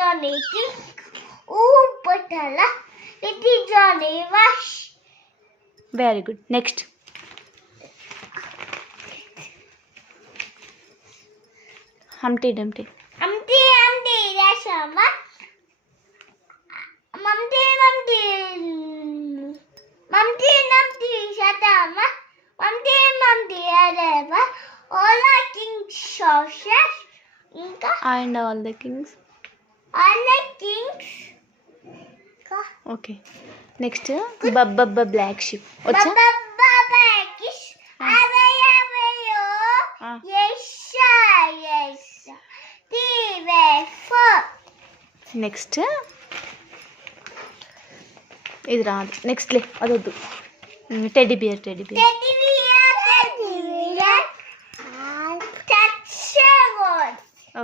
Johnny King. Patala. Little Johnny Wash. Very good. Next. Humpty Dumpty. Humpty Rashama. Humpty Dumpty Shatama. Humpty Areva. All the king's sauces. And all the kings. All the kings. Okay. Next. Bubba Black Sheep. What's that? Next. ಇದು ರಾದು next ಲೇ ಅದೊಂದು teddy beer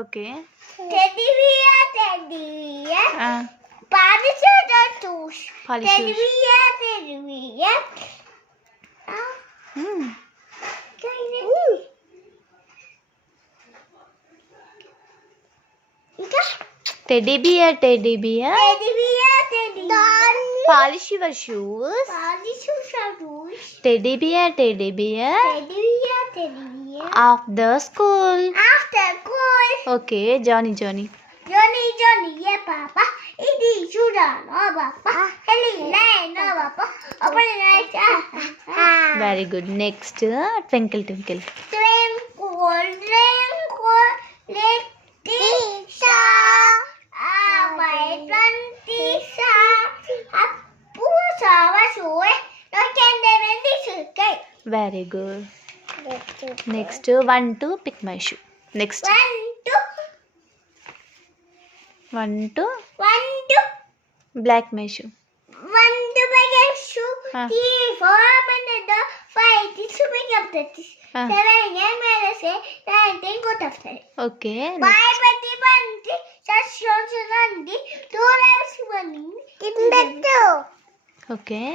okay Teddy bear. Polish your shoes. Teddy bear. After school. Okay, Johnny. Johnny, yeah, Papa. It is Judah, no, Papa. Helena, no, Papa. Open it. Very good. Next, Twinkle. Twinkle, little star, my 20 star. Very good. Next, 1, 2, pick my shoe. Next. 1, 2. Black my shoe. 1, 2 black shoe. 3, 4 minute 5 6 pick up the 7 9 go after. Okay. 5 patti banti 6 nandi 2 lives bunny kindattu. Okay.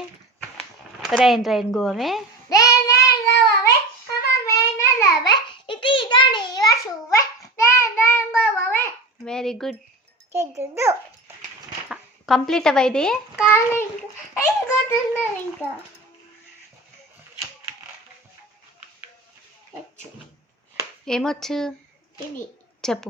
Rain go away. Rain go away. Come on, rain away. It is done. You are sure. Rain go away. Very good. Do. Complete ava ide? ఏమొచ్చు చెప్పు.